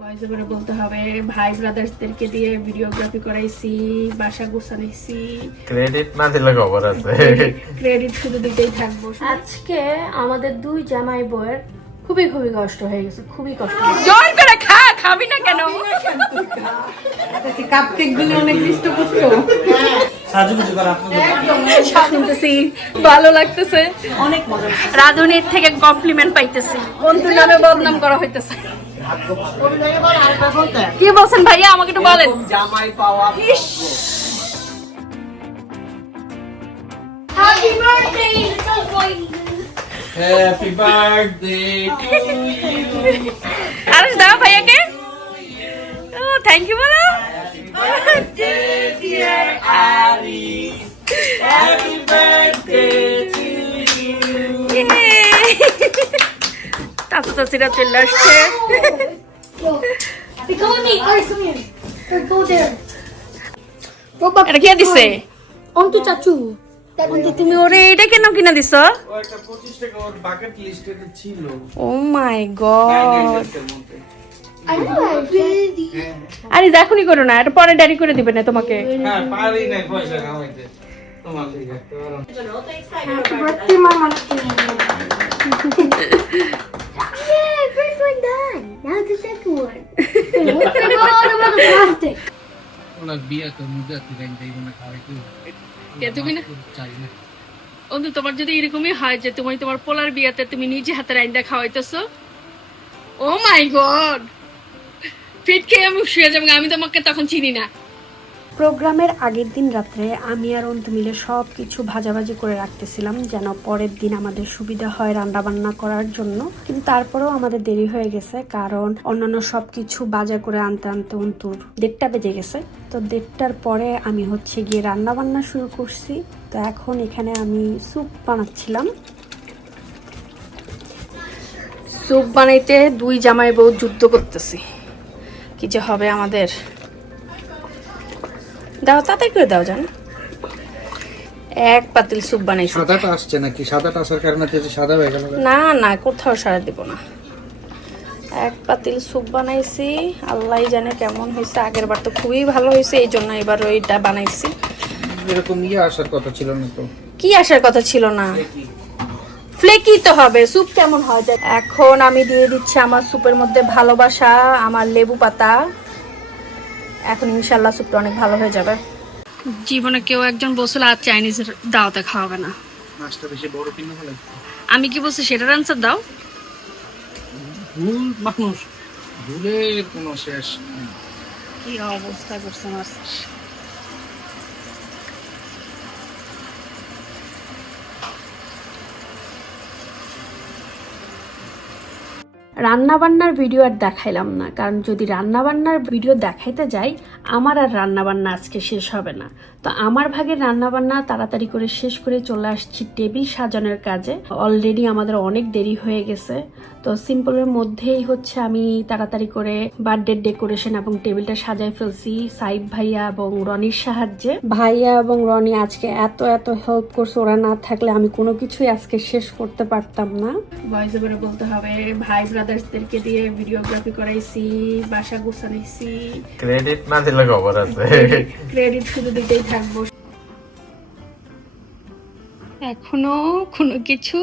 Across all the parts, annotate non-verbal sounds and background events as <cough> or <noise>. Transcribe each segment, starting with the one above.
Voice ওভারে বলতে হবে ভাই ব্রাদার্সদেরকে দিয়ে ভিডিওগ্রাফি করাইছি বাসা গুছানাইছি ক্রেডিট না দিলে খবর আছে। ক্রেডিট শুধু দিতেই থাকব। আজকে আমাদের দুই জামাই বউয়ের খুবই খুবই কষ্ট হয়ে গেছে খুবই কষ্ট। জোর করে খা খাবি না কেন? কাপ কেকগুলো অনেক হৃষ্টপুষ্ট শুনতেছি ভালো লাগতেছে। অনেক মজা। রাধুনির থেকে কমপ্লিমেন্ট পাইতেছি। বন্ধু নামে বদনাম করা হইতেছে। কি বলছেন ভাইয়া? আমাকে একটু বলেন। জামাই পাওয়া Happy birthday, little boy. Happy birthday to you আরে দাও ভাইয়াকে থ্যাংক ইউ বলো হ্যাপি বার্থডে টু ইউ চাচু চাচিরা চলে আসছে. এটা কে দিছে? তুমি ওরে এটা কেন কিনা দিছ? ও একটা 25 টাকা ওর বাকেট লিস্টে ছিল। Oh my God? আরে এখনই করো না এটা পরে ডারি করে দিবে না তোমাকে। হ্যাঁ পারি না পয়সা কামাইতে। তোমার Yay, first one done. Now the second one. What's about about the plastic? ওনার বিয়ে তো মুদে তুই যাই না খাওয়াই তুই কে তুমি না চাই না বন্ধু তোমার যদি এরকমই হয় যে তুমি তোমার পোলার বিয়াতে তুমি নিজে হাতে রাইন্দা খাওয়াইতেছো ও মাই গড ফিট খেয়ে আমি শুয়ে যাব আমি তোমাকে তখন চিনি না প্রোগ্রামের আগের দিন রাত্রে আমি আর অন্তু মিলে সব কিছু ভাজাভাজি করে রাখতেছিলাম, যেন পরের দিন আমাদের সুবিধা হয় রান্না বান্না করার জন্য। কিন্তু তারপরেও আমাদের দেরি হয়ে গেছে, কারণ অন্যান্য সব কিছু বাজার করে আনতে আনতে অন্তুর দেড়টা বেজে গেছে। তো দেড়টার পরে আমি হচ্ছে গিয়ে রান্না বান্না শুরু করছি। তো এখন এখানে আমি স্যুপ বানাচ্ছিলাম। স্যুপ বানাইতে দুই জামাই বউ যুদ্ধ করতেছি। কি যে হবে আমাদের? দাও তাতে করে দাও জান। এক পাতিল স্যুপ বানাইছি সাদাটা আসছে নাকি? সাদাটা আসার কারণে যে সাদা হয়ে গেল। না না কোথাও সারা দিব না। এক পাতিল স্যুপ বানাইছি আল্লাহ জানে কেমন হয়েছে। আগের বার তো খুবই ভালো হয়েছে এই জন্য এবার ওইটা বানাইছি। এরকম ইয়ে আসার কথা ছিল না তো? কি আসার কথা ছিল না? ফ্লেকি। তো হবে স্যুপ কেমন হয়? এখন আমি দিয়ে দিচ্ছি আমার স্যুপের মধ্যে ভালোবাসা আমার লেবু পাতা। এখন ইনশাল্লাহ স্যুপটা অনেক ভালো হয়ে যাবে। জীবনে কেউ একজন বসল আর চাইনিজ দাওতে খাওয়াবে না। আমি কি বলছি সেটার আনসার দাও। ভুল মানুষ ভুলের কোনো শেষ নেই। কি অবস্থা করছে আমার রান্নাবান্নার ভিডিও আর দেখাইলাম না, কারণ যদি রান্নাবান্নার ভিডিও দেখাইতে যাই, আমার আর রান্নাবান্না আজকে শেষ হবে না। তো আমার ভাগের রান্নাবান্না তাড়াতাড়ি করে শেষ করে চলে আসছি টেবিল সাজানোর কাজে। অলরেডি আমাদের অনেক দেরি হয়ে গেছে। তো সিম্পলের মধ্যেই হচ্ছে আমি তাড়াতাড়ি করে বার্থডে ডেকোরেশন এবং টেবিলটা সাজাই ফেলছি। সাইব ভাইয়া এবং রনির সাহায্যে। ভাইয়া এবং রনি আজকে এত এত হেল্প করছে। ওরা না থাকলে আমি কোনো কিছুই আজকে শেষ করতে পারতাম না। ভয়েস ওভারে বলতে হবে ভাই ব্রাদার্সদেরকে দিয়ে ভিডিওগ্রাফি করাইছি বাসা গুছানাইছি ক্রেডিট না দিলে খবর আছে। ক্রেডিট শুধু দিতেই থাকব। এখনও কোনো কিছু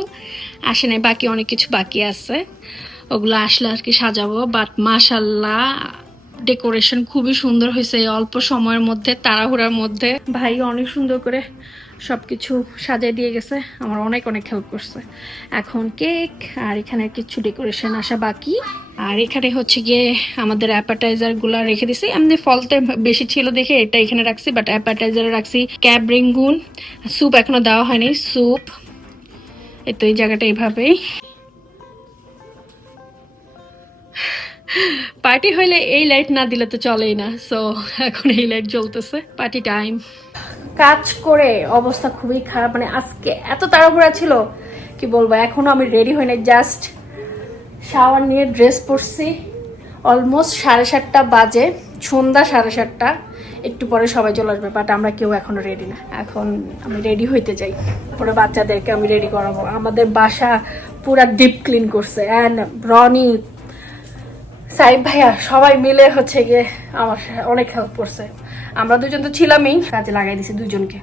আসে নাই, বাকি অনেক কিছু বাকি আছে। ওগুলো আসলে আর কি সাজাবো বাট মাশাল্লাহ ডেকোরেশন খুবই সুন্দর হয়েছে অল্প সময়ের মধ্যে, তাড়াহুড়ার মধ্যে। ভাই, অনেক সুন্দর করে সবকিছু সাজিয়ে দিয়ে গেছে। আমার অনেক অনেক হেল্প করছে। এখন কেক আর এখানে কিছু ডেকোরেশন আসা বাকি। আর এখানে হচ্ছে গিয়ে আমাদের অ্যাপাটাইজারগুলা রেখে দিছি। এমনি ফলতে বেশি ছিল দেখে এটা এখানে রাখছি বাট অ্যাপাটাইজারে রাখছি ক্যাব রিঙ্গুন স্যুপ এখনও দেওয়া হয়নি স্যুপ এই তো এই জায়গাটা এইভাবেই। পার্টি হইলে এই লাইট না দিলে তো চলেই না সো এখন এই লাইট জ্বলতেছে। পার্টি টাইম কাজ করে অবস্থা খুবই খারাপ। মানে আজকে এত তাড়াহুড়া ছিল, কি বলব, এখনও আমি রেডি হই নাই। জাস্ট শাওয়ার নিয়ে ড্রেস পরছি। অলমোস্ট সাড়ে সাতটা বাজে, সন্ধ্যা সাড়ে সাতটা। একটু পরে সবাই চলে আসবে বাট আমরা কেউ এখনও রেডি না। এখন আমি রেডি হইতে যাই পরে বাচ্চাদেরকে আমি রেডি করাবো। আমাদের বাসা পুরা ডিপ ক্লিন করছে। অ্যান্ড রনি সাইব ভাইয়া, সবাই মিলে হচ্ছে গিয়ে আমার অনেক হেল্প করছে। আমরা দুজন তো ছিলামই। কাজে লাগাই দিছি দুজনকে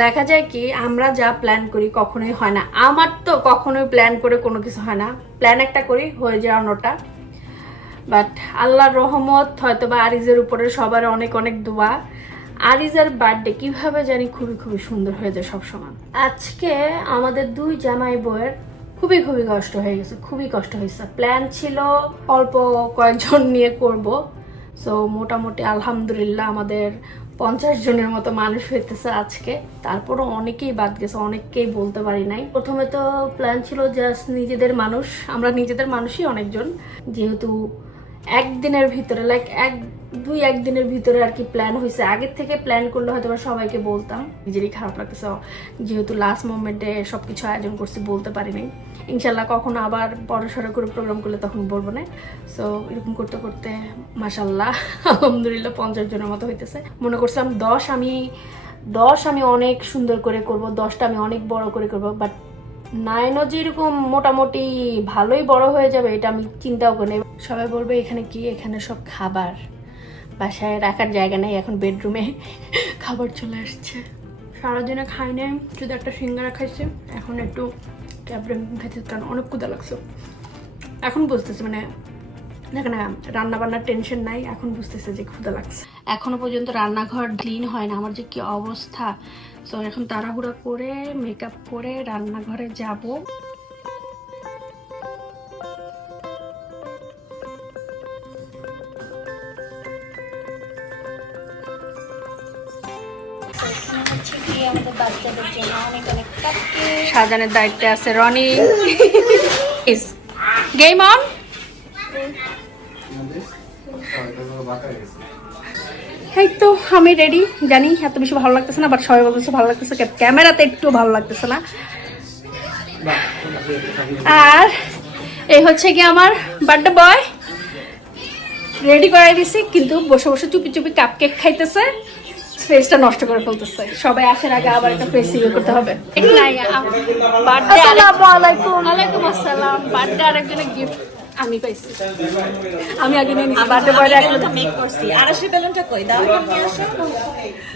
দেখা যায় কি, আমরা যা প্ল্যান করি কখনোই হয় না। আমার তো কখনোই প্ল্যান করে কোনো কিছু হয় না। প্ল্যান একটা করি, হয়ে যায় অন্যটা। বাট আল্লাহর রহমত হয়তো বা আরিজের উপরে সবার অনেক অনেক দোয়া। আরিজের বার্থডে কীভাবে জানি খুবই খুবই সুন্দর হয়ে যায় সবসময়। আজকে আমাদের দুই জামাই বউয়ের খুবই খুবই কষ্ট হয়ে গেছে, খুবই কষ্ট হয়েছে। প্ল্যান ছিল অল্প কয়েকজন নিয়ে করব। সো মোটামুটি আলহামদুলিল্লাহ আমাদের পঞ্চাশ জনের মতো মানুষ হইতেছে আজকে। তারপরও অনেকেই বাদ গেছে, অনেককেই বলতে পারি নাই। প্রথমে তো প্ল্যান ছিল জাস্ট নিজেদের মানুষ, আমরা নিজেদের মানুষই অনেকজন। যেহেতু একদিনের ভিতরে লাইক এক দুই একদিনের ভিতরে আর কি প্ল্যান হয়েছে আগের থেকে প্ল্যান করলে হয়তো সবাইকে বলতাম। নিজেরই খারাপ লাগতেছে। যেহেতু লাস্ট মোমেন্টে সব কিছু আয়োজন করছি বলতে পারি নাই ইনশাল্লাহ কখনো আবার বড় সড়ো করে প্রোগ্রাম করলে তখন বলব না। সো এরকম করতে করতে মাসাল্লাহ আলহামদুলিল্লাহ পঞ্চাশ জনের মতো হইতেছে। মনে করছিলাম দশ আমি দশ আমি অনেক সুন্দর করে করব, দশটা আমি অনেক বড় করে করব বাট নাইনও যে এরকম মোটামুটি ভালোই বড় হয়ে যাবে, এটা আমি চিন্তাও করি সবাই বলবে, এখানে কি? এখানে সব খাবার। বাসায় রাখার জায়গা নেই এখন বেডরুমে খাবার চলে আসছে। সারাদিনে খাই নাই শুধু একটা সিঙ্গারা খাইছে এখন একটু ট্যাবলেট খাইছে কারণ অনেক ক্ষুদা লাগছে। এখন বুঝতেছে মানে দেখে না রান্না বান্নার টেনশন নাই এখন বুঝতেছে যে ক্ষুদা লাগছে। এখনও পর্যন্ত রান্নাঘর ক্লিন হয় না আমার যে কি অবস্থা। তো এখন তাড়াহুড়া করে মেকআপ করে রান্নাঘরে যাব। সাজানের দায়িত্বে আছে রনি। গেম অন এই তো, আমি রেডি জানি এত বেশি ভালো লাগতেছে না বাট সবাই বলতেছে ভালো লাগতেছে ক্যা- ক্যামেরাতে একটু ভালো লাগতেছে না। আর এই হচ্ছে কি আমার বার্থডে বয় রেডি করাই দিছি, কিন্তু বসে বসে চুপি চুপি কাপ কেক খাইতেছে। ফেসটা নষ্ট করে ফেলতেছে। সবাই আসার আগে আবার একটা ফেস ইয়ে করতে হবে। বার্থডে আসসালামু আলাইকুম। ওয়ালাইকুম আসসালাম। বার্থডে আরেকজনের গিফট আমি পাইছি। আমি আগে নিয়ে নিছি। বার্থডে বয় বেলুনটা মেক করছি। আর আসলে বেলুনটা কই? দাও নিয়ে আসো।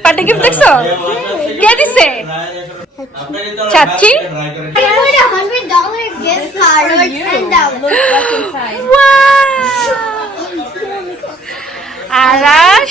পার্টি গিফট দেখছ? কে দিছে? চাচি? I put a hundred dollar gift card or ten dollars. What's inside? আরাশ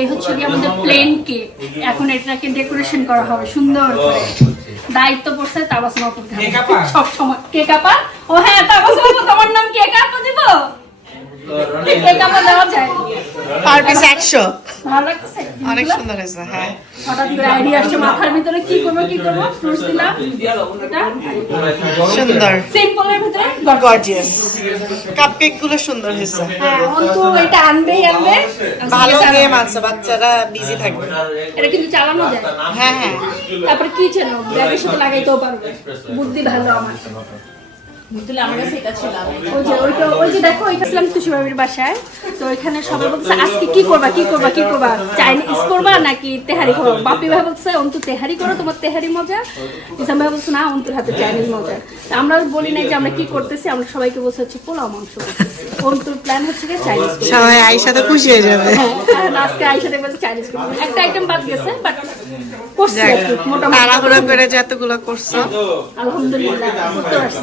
এই হচ্ছে কি আমাদের প্লেন কেক এখন এটাকে ডেকোরেশন করা হবে সুন্দর করে। দায়িত্ব পড়ছে তাবাসম আপুর? সব সময়। কেক আপা ও হ্যাঁ তাবাসম আপু তোমার নাম কেক আপা দিব? কেক আপা দেওয়া যায়? পার পিস একশো। ভালো লাগতেছে অনেক সুন্দর হয়েছে হ্যাঁ। হঠাৎ করে আইডিয়া আসছে মাথার ভিতরে কি করব কি করব? ফ্রুটস দিলাম। এটা? সুন্দর। সিম্পলের ভিতরে গর্জিয়াস কাপকেকগুলো সুন্দর হয়েছে। হ্যাঁ অন্তু এটা আনবেই আনবে। ভালো গেম আছে বাচ্চারা বিজি থাকবে। এটা কিন্তু চালানো যায়। হ্যাঁ হ্যাঁ। তারপরে কি চেন ব্যাগের সাথে লাগাইতেও পারবে। বুদ্ধি ভালো আমার। ওই যে ওইটা ওই যে দেখো ওইটা ছিলাম তুষি বাবির বাসায়। তো ওইখানে সবাই বলছে আজকে কি করবা কি করবা কি করবা? চাইনিজ করবা নাকি তেহারি করবা? বাপি ভাই বলছে অন্তু তেহারি করো তোমার তেহারি মজা। ইসাম ভাই বলছে না অন্তুর হাতে চাইনিজ মজা। তা আমরা বলি নাই যে আমরা কি করতেছি আমরা সবাইকে বলছে হচ্ছে পোলাও মাংস অন্তুর প্ল্যান হচ্ছে কি চাইনিজ সবাই আইসা তো খুশি হয়ে যাবে। হ্যাঁ আর আজকে আইসা দেখবে চাইনিজ করব। একটা আইটেম বাদ গেছে বাট করছি মোটামুটি। তাড়াহুড়ো করে যতগুলো করছ। আলহামদুলিল্লাহ করতে পারছি।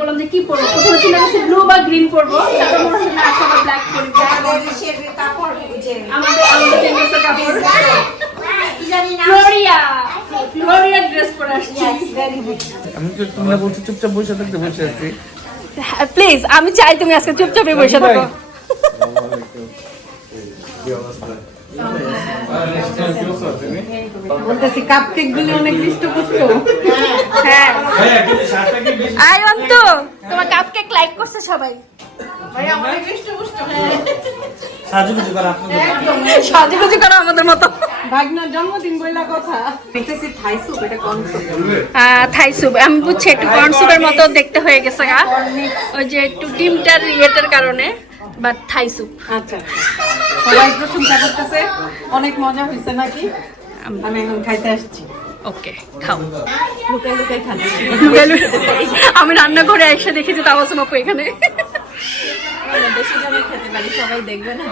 করলাম যে কি পরবো? প্রথমে চিন্তা করছি ব্লু বা গ্রিন পরবো তারপর মনে হচ্ছে না ব্ল্যাক পরি। আমাদের আমাদের টেন্ডেন্সের কাপড়। ফ্লোরিয়া ফ্লোরিয়া ড্রেস পরে আসছি। আমি তো তোমরা বলছো চুপচাপ বসে থাকতে বসে আছি। প্লিজ আমি চাই তুমি আজকে চুপচাপ বসে থাকো। বলতেছি কাপকেকগুলো অনেক হৃষ্টপুষ্ট হ্যাঁ। আই অন্ত তোমার কাপকেক লাইক করছে সবাই। সাজুগুজু করা আপনাদের সাজুগুজু করো আমাদের মতো। ভাগনার জন্মদিন বইলা কথা। দেখতেছি থাই স্যুপ থাই আমি বুঝছি একটু কর্ন স্যুপের মতো দেখতে হয়ে গেছে গা। ওই যে একটু ডিমটার ইয়েটার কারণে বাট থাই স্যুপ আচ্ছা। সবাই প্রশংসা করতেছে। অনেক মজা হয়েছে নাকি? আমি এখন খাইতে আসছি ওকে খাও লুকাই লুকাই। খাচ্ছি আমি রান্নাঘরে এসে দেখেছি তাবাসুম আপু এখানে। বেশি জনে খেতে পারি সবাই দেখবে না।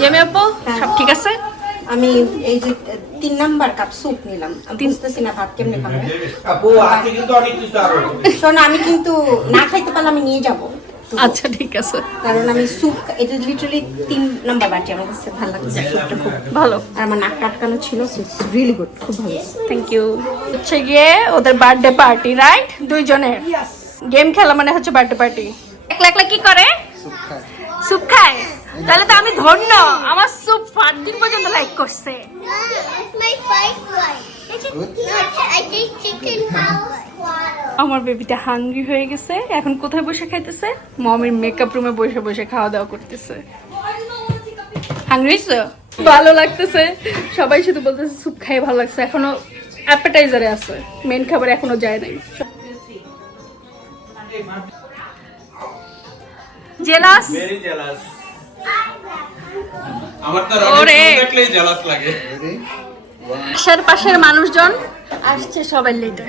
জেমে আপু সব ঠিক আছে? আমি এই যে তিন নাম্বার কাপ স্যুপ নিলাম। বুঝতেছি না ভাত কেমনে খাব। আপু আজকে কিন্তু অনেক কিছু আরও। শোনো আমি কিন্তু না খাইতে পারলে আমি নিয়ে যাব। আচ্ছা ঠিক আছে। কারণ আমি স্যুপ এটা লিটারালি তিন নাম্বার বাটি আমার কাছে ভালো লাগছে স্যুপটা খুব ভালো। আর আমার নাকটা আটকানো ছিল রিয়েলি গুড খুব ভালো। থ্যাংক ইউ হচ্ছে গিয়ে ওদের বার্থডে পার্টি রাইট দুইজনের। গেম খেলা মানে হচ্ছে বার্থডে পার্টি একলা একলা কি করে? স্যুপ খায়। তাহলে তো আমি ধন্য। আমার স্যুপ ফাট দিন পর্যন্ত লাইক করছে। আমার বেবিটা হাঙ্গরি হয়ে গেছে। এখন কোথায় বসে খাইতেছে? মমির মেকআপ রুমে বসে বসে খাওয়া দাওয়া করতেছে। হাঙ্গরি ভালো লাগতেছে। সবাই শুধু বলতেছে স্যুপ খাই ভালো লাগছে। এখনও অ্যাপেটাইজারে আছে। মেন খাবার এখনও যায় নাই। জেলাস আমার তো। দেখলেই জেলাস লাগে। পাশের পাশের মানুষজন আসছে সবাই লেটে।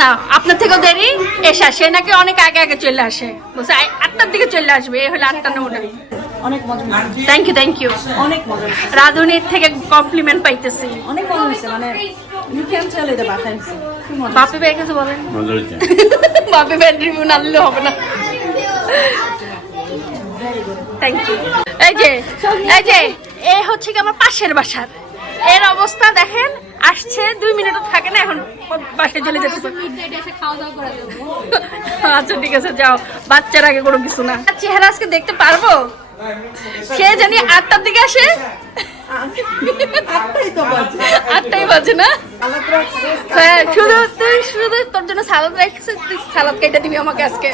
না আপনার থেকেও দেরি? এসে আসে। নাকি অনেক আগে আগে চলে আসে? বলছে আটটার দিকে চলে আসবে। এ হলে আটটা নটা অনেক মজা থ্যাংক ইউ থ্যাংক ইউ অনেক মজা রাধুনির থেকে কমপ্লিমেন্ট পাইতেছি। অনেক মজা হয়েছে মানে ইউ ক্যান টেল এটা বাসায় হয়েছে। বাপি ভাই কাছে বলেন? <laughs> বাপি ভাই রিভিউ না নিলে হবে না। থ্যাংক ইউ এই যে এই যে এ হচ্ছে কি আমার পাশের বাসার। এর অবস্থা দেখেন, আসছে, দুই মিনিটও থাকে না, এখন বাসায় চলে যেতে <laughs> আচ্ছা ঠিক আছে, যাও। বাচ্চার আগে কোনো কিছু না। চেহারা আজকে দেখতে পারব? সে জানি আটটার দিকে আসে। আটটাই বাজে না? হ্যাঁ তোর জন্য সালাদ কেটে দিবি আমাকে আজকে।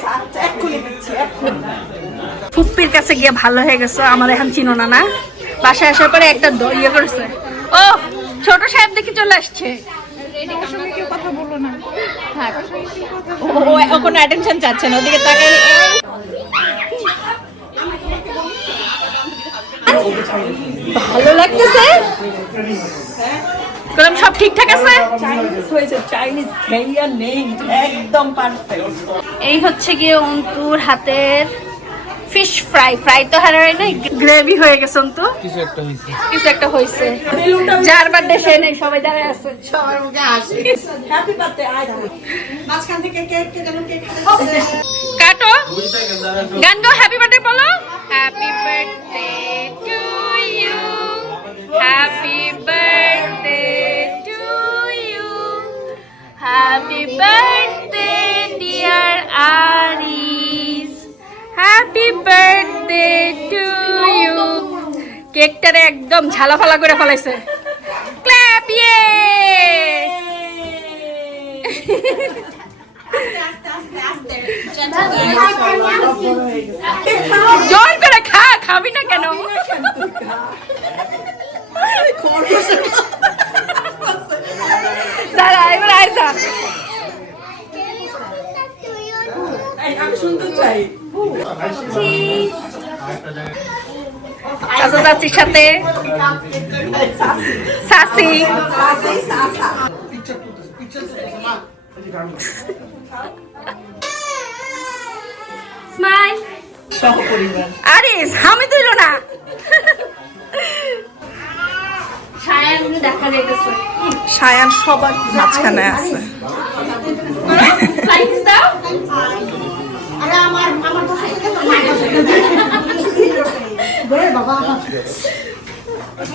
কাছে গিয়ে ভালো হয়ে গেছে, আমার এখন চিনো না না? বাসায় আসার পরে একটা ইয়ে করেছে। ও ছোট সাহেব দেখি চলে আসছে। ও কোনো অ্যাটেনশন চাচ্ছে না ওদিকে তাকাই। ভালো লাগতেছে? বললাম সব ঠিকঠাক আছে? চাইনিজ হয়েছে চাইনিজ খেইয়া নেই একদম পারফেক্ট এই হচ্ছে গিয়ে অন্তুর হাতের ফিশ ফ্রাই ফ্রাই তো হারাই নাই। গ্রেভি হয়ে গেছে অন্তু। কিছু একটা হয়েছে। কিছু একটা হয়েছে। যার বার্থডে সে নেই সবাই দাঁড়ায় আছে। সবার মুখে হাসি। হ্যাপি বার্থডে আয় মাঝখান থেকে কেক কেটে কেক কাটো। গান গাও হ্যাপি বার্থডে বলো। Happy birthday to you happy birthday to you happy birthday dear Aris happy birthday to you কেকটারে একদম ঝালাফালা করে ফেলাইছে। ক্ল্যাপ ইয়ে জোর করে খা, খাবি না কেন? দাঁড়া, এবার আয়সা আমি শুনতে চাই। চাচা চাচির সাথে? সাসি। স্মাইল। আরে আমি তুইল না। সায়ান সায়ান সবার মাঝখানে আছে।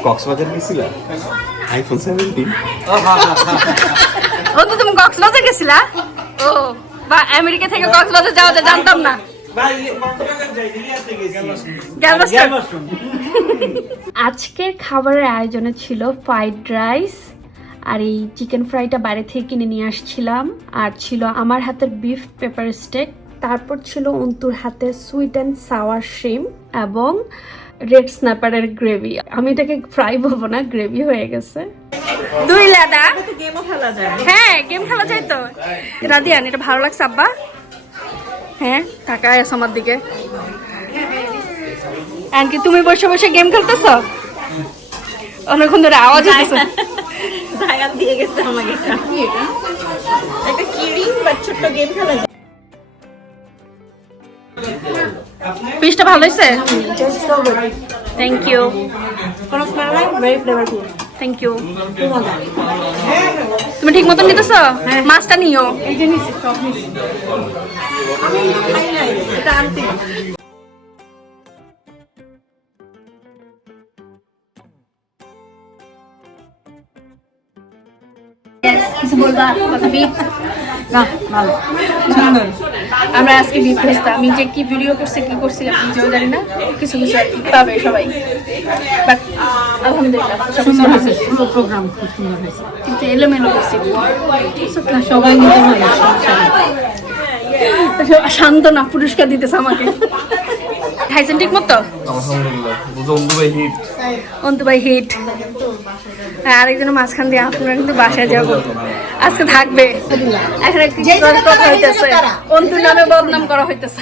কক্সবাজার গেছিলা? আইফোন সেভেন্টিন ও তো তুমি কক্সবাজার গেছিলা? ও বা আমেরিকা থেকে কক্সবাজার যাওয়া যায় জানতাম না। আজকের খাবারের আয়োজনে ছিল ফ্রাইড রাইস আর এই চিকেন ফ্রাইটা বাইরে থেকে কিনে নিয়ে আসছিলাম। আর ছিল আমার হাতের বিফ পেপার স্টেক তারপর ছিল অন্তুর হাতে সুইট অ্যান্ড সাওয়ার শ্রিম এবং রেড স্ন্যাপারের গ্রেভি আমি এটাকে ফ্রাই বলব না গ্রেভি হয়ে গেছে। দুই লাদা। গেমও খেলা যায় হ্যাঁ গেম খেলা যায় তো। রাদিয়ান এটা ভালো লাগছে আব্বা? হ্যাঁ তাকায় আছে আমার দিকে। কি তুমি বসে বসে গেম খেলতেছ? অনেকক্ষণ ধরে আওয়াজ হচ্ছে জায়গা দিয়ে গেছে আমাকে। এটা একটা কিরিং বা ছোট্ট গেম খেলা যায়? পিসটা ভালো হয়েছে? থ্যাংক ইউ থ্যাংক ইউ তুমি ঠিক মতন নিতেছ? মাছটা নিও। এই যে নিছি না ভালো। সুন্দর আমরা আজকে বিপ ভেস্তা আমি যে কি ভিডিও করছে কি করছি আপনি নিজেও জানি না। কিছু কিছু আর কি পাবে সবাই। বাট আলহামদুলিল্লাহ সুন্দর হয়েছে পুরো প্রোগ্রাম খুব সুন্দর হয়েছে। কিন্তু এলোমেলো হয়েছে। সবাই মিলে ভালো শান্ত না পুরস্কার দিতেছে আমাকে। খাইছেন ঠিক মতো? ভাই হিট অন্তু ভাই হিট হ্যাঁ আরেকজন মাঝখান দিয়ে আপনারা কিন্তু বাসায় যাব। আজকে থাকবে। এখানে কথা হইতেছে? অন্তু নামে বদনাম করা হইতেছে।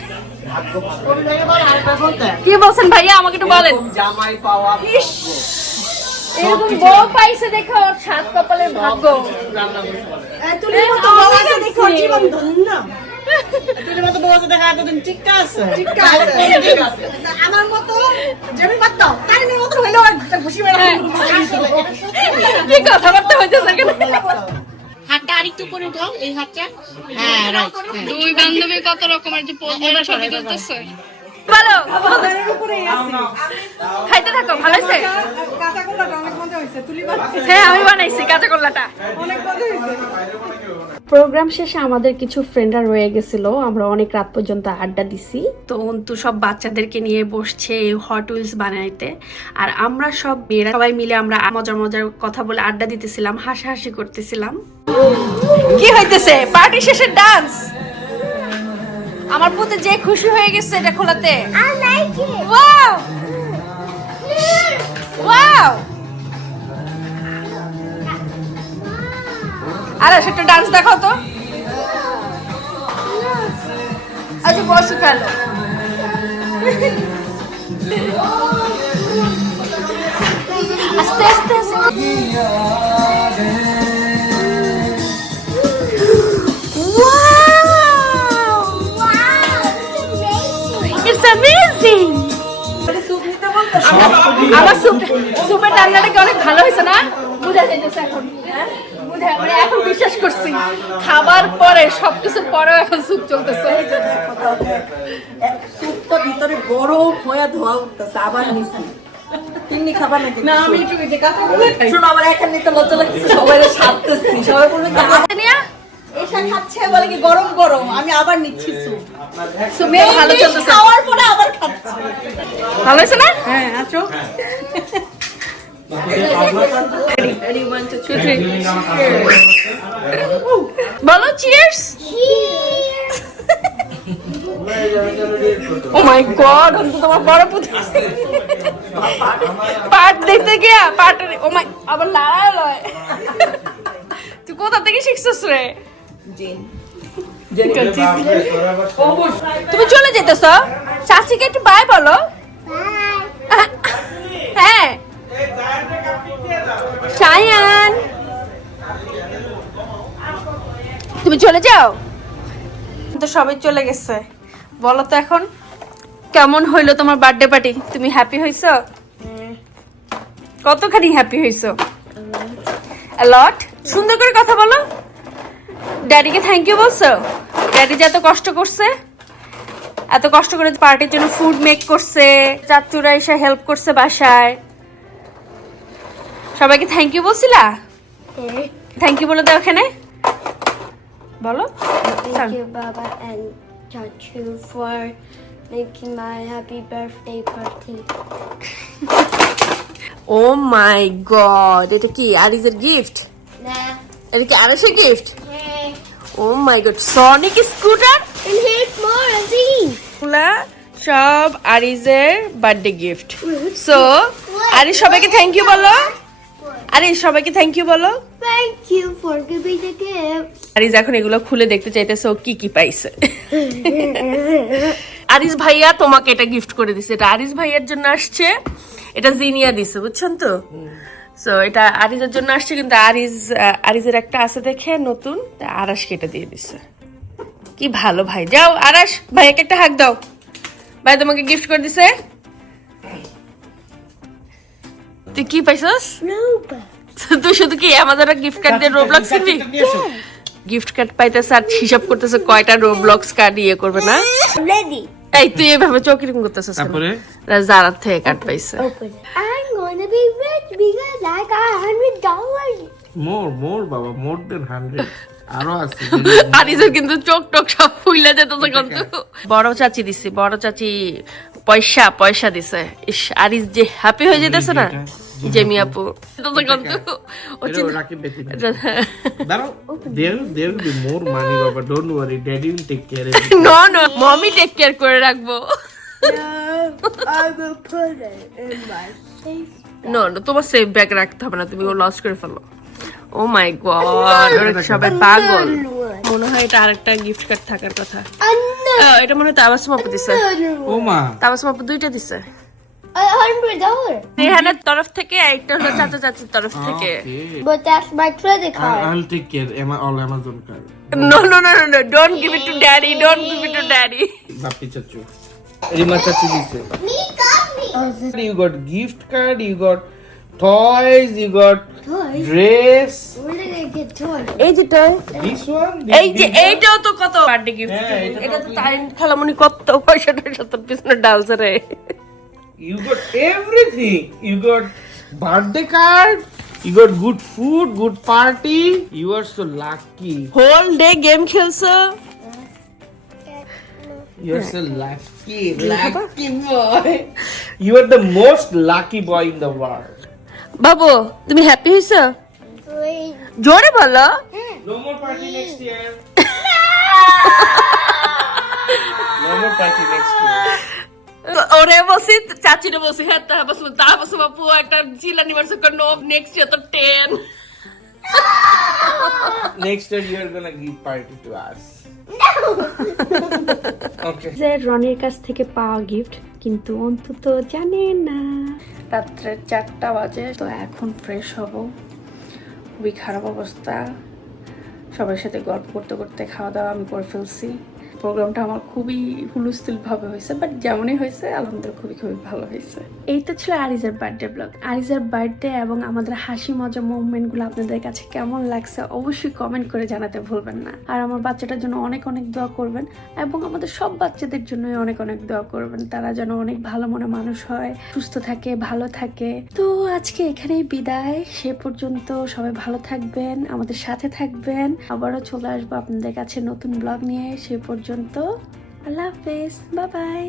কি বলছেন ভাইয়া? আমাকে একটু বলেন। জামাই পাওয়া এরকম বউ পাইছে দেখো ওর সাত কপালের ভাগ্য। রান্না করতে তুলির মতো বউ আছে দেখো জীবন ধন্য। তুলির মতো বউ দেখা এতদিন টিক্কা আছে। আমার মতো জমি পাত্তা তাই মতো হইল একটা খুশি কি কথাবার্তা হইতেছে হাতটা আরেকটু করে দাও এই হাতটা। হ্যাঁ রাইট দুই বান্ধবী কত রকমের যে পোজ মেরে ছবি তুলতেছে? ভালো আছে খাইতে থাকো ভালো আছে হ্যাঁ আমি বানাইছি কাঁচা কল্লাটা অনেক মজা হয়েছে। প্রোগ্রাম শেষে আমাদের কিছু ফ্রেন্ডরা রয়ে গেছিল। আমরা অনেক রাত পর্যন্ত আড্ডা দিছি। তো অন্তু সব বাচ্চাদেরকে নিয়ে বসছে হট উইলস বানাইতে। আর আমরা সব মেয়েরা সবাই মিলে আমরা মজার মজার কথা বলে আড্ডা দিতেছিলাম হাসাহাসি করতেছিলাম। কি হইতেছে? পার্টি শেষে ডান্স আমার পুতে যে খুশি হয়ে গেছে এটা খোলাতে. ওয়াও ওয়াও আরে সেটা ডান্স দেখাও তো। আচ্ছা বসে ফেলো আস্তে আস্তে আস্তে। আমার স্যুপের রান্নাটা কি অনেক ভালো হয়েছে না? বুঝা যাইতেছে এখন। হ্যাঁ? মানে এখন বিশ্বাস করছি। খাবার পরে সবকিছুর পরেও এখন স্যুপ চলতেছে। স্যুপটা ভিতরে গরম হয়ে ধোয়া উঠতেছে আবার নিছি। তিন্নি খাবার নাকি না আমি একটু যে কাঁচা শোনো আমার এখানে নিতে লজ্জা লাগতেছে সবাই সারতেছি। সবাই বলবে নিয়া এসা খাচ্ছে বলে কি গরম গরম। আমি আবার নিচ্ছি স্যুপ। ভালো চলতেছে। খাওয়ার পরে আবার খাচ্ছি। ভালো হয়েছে না? হ্যাঁ আছো? three. বলো চিয়ার্স ও মাই গড অন্ত তোমার বড় পুত্র পাট দেখতে গিয়া পাট ও মাই আবার লড়াই লয় তুই কোথা থেকে শিখছিস রে? তুমি চলে যেতেছ। চাচিকে একটু বাই বলো হ্যাঁ সায়ান তুমি চলে যাও তো সবাই চলে গেছে। বলো তো এখন কেমন হইল তোমার বার্থডে পার্টি তুমি হ্যাপি হইছো? কতখানি হ্যাপি হইছো? লট সুন্দর করে কথা বলো। ড্যাডিকে থ্যাংক ইউ বলছো? ড্যাডি যে এত কষ্ট করছে এত কষ্ট করে পার্টির জন্য ফুড মেক করছে চাচুরা এসে হেল্প করছে বাসায়। সবাইকে থ্যাংক ইউ বলছিলা? থ্যাংক ইউ বলে দাও এখানে। বলো। Thank you, Baba and Chachu, for making my happy birthday party. Oh my God এটা কি আরিজের গিফট Nah. এটা কি আরিসের gift. Oh my God Sonic scooter more, and see. গুলা সব আরিজের বার্থডে গিফট সো আরিস সবাইকে থ্যাংক ইউ বলো। আরিস সবাইকে থ্যাংক ইউ বলো। Thank you for giving the gift. Aris এখন এগুলো খুলে দেখতে চাইতেছে ও কি কি পাইছে। <laughs> আরিস ভাইয়া তোমাকে এটা গিফট করে দিছে। এটা আরিস ভাইয়ার জন্য আসছে। এটা জিনিয়া দিছে বুঝছেন তো? সো এটা আরিজের জন্য আসছে কিন্তু আরিজ আরিজের একটা আছে দেখে নতুন আরাসকে এটা দিয়ে দিছে। কি ভালো ভাই। যাও আরাস ভাইয়াকে একটা হাক দাও। ভাই তোমাকে গিফট করে দিছে। তুই কি পাইছস. তুই শুধু কি আমাদের গিফট কার্ড দিয়ে রোবলক্স কিনবি? গিফট কার্ড পাইতেছে আর হিসাব করতেছে কয়টা রোবলক্স কার্ড ইয়ে করবে না? এই তুই এভাবে চোখ এরকম করতেছিস তারপরে? জারার থেকে কার্ড পাইছে. মোর মোর বাবা মোর দেন হান্ড্রেড আরও আছে। আরিজের কিন্তু চোখ টোক সব ফুইলা যেতেছে কিন্তু। বড় চাচি দিছে বড় চাচি পয়সা পয়সা দিছে। ইস আরিজ যে হ্যাপি হয়ে যেতেছে না? জেমি আপু দাঁড়াও দেয়ার দেয়ার বি মোর মানি বাবা don't worry daddy will take care no no mommy take care করে রাখব I will put it in my safe. No no তোমার সেফ ব্যাগ রাখতে হবে না তুমি ও লস করে ফেলো ও মাই গড ওরা সবাই পাগল মনে হয় এটা আরেকটা গিফট কার্ড থাকার কথা এটা মনে হয় তাবাসুম আপু দিছে ও মা তাবাসুম আপু দুইটা দিছে. রেহানের তরফ থেকে একটা হলো চাচা চাচির তরফ থেকে। But that's my credit card. Will take care Emma all Amazon card no no no no no don't give it to daddy don't give it to daddy বাপি চাচু রিমা চাচু দিছে you got gift card you got toys you got Toys? dress. Where did I get toys? এই যে toy, this one? এই যে এইটাও তো কত বার্থডে গিফট হ্যাঁ, এটা এটা তো তাই খালামুনি কত পয়সা টয়সা তোর পিছনে ডালছে রে। you got everything you got birthday card you got good food good party you are so lucky whole day game খেলছো you are so lucky lucky boy you are the most lucky boy in the world বাবু তুমি happy হইছো Wait. জোরে <laughs> বলো no more party next year no more party next year ওরে বসি চাচিরে বসি হ্যাঁ তা বসু তা বসু বাপু একটা চিলানি মারছে নো নেক্সট ইয়ার তো ten next year you are gonna give party to us. Okay. যে রনির কাছ থেকে পাওয়া গিফট কিন্তু অন্তত জানে না। রাত্রে চারটা বাজে তো এখন ফ্রেশ হব। খুবই খারাপ অবস্থা। সবার সাথে গল্প করতে করতে খাওয়া দাওয়া আমি করে ফেলছি। প্রোগ্রামটা আমার খুবই হুলস্থুল ভাবে হয়েছে বাট যেমনই হয়েছে, আলহামদুলিল্লাহ খুবই খুবই ভালো হয়েছে। এই তো ছিল আরিজের বার্থডে ব্লগ। আরিজের বার্থডে এবং আমাদের হাসি মজা মুভমেন্টগুলো আপনাদের কাছে কেমন লাগছে অবশ্যই কমেন্ট করে জানাতে ভুলবেন না। আর আমার বাচ্চাটার জন্য অনেক অনেক দোয়া করবেন এবং আমাদের সব বাচ্চাদের জন্যই অনেক অনেক দোয়া করবেন। তারা যেন অনেক ভালো মনে মানুষ হয়, সুস্থ থাকে, ভালো থাকে। তো আজকে এখানেই বিদায়। সে পর্যন্ত সবাই ভালো থাকবেন, আমাদের সাথে থাকবেন। আবারও চলে আসব আপনাদের কাছে নতুন ব্লগ নিয়ে। সে পর্যন্ত আল্লাহ হাফেজ বা বাই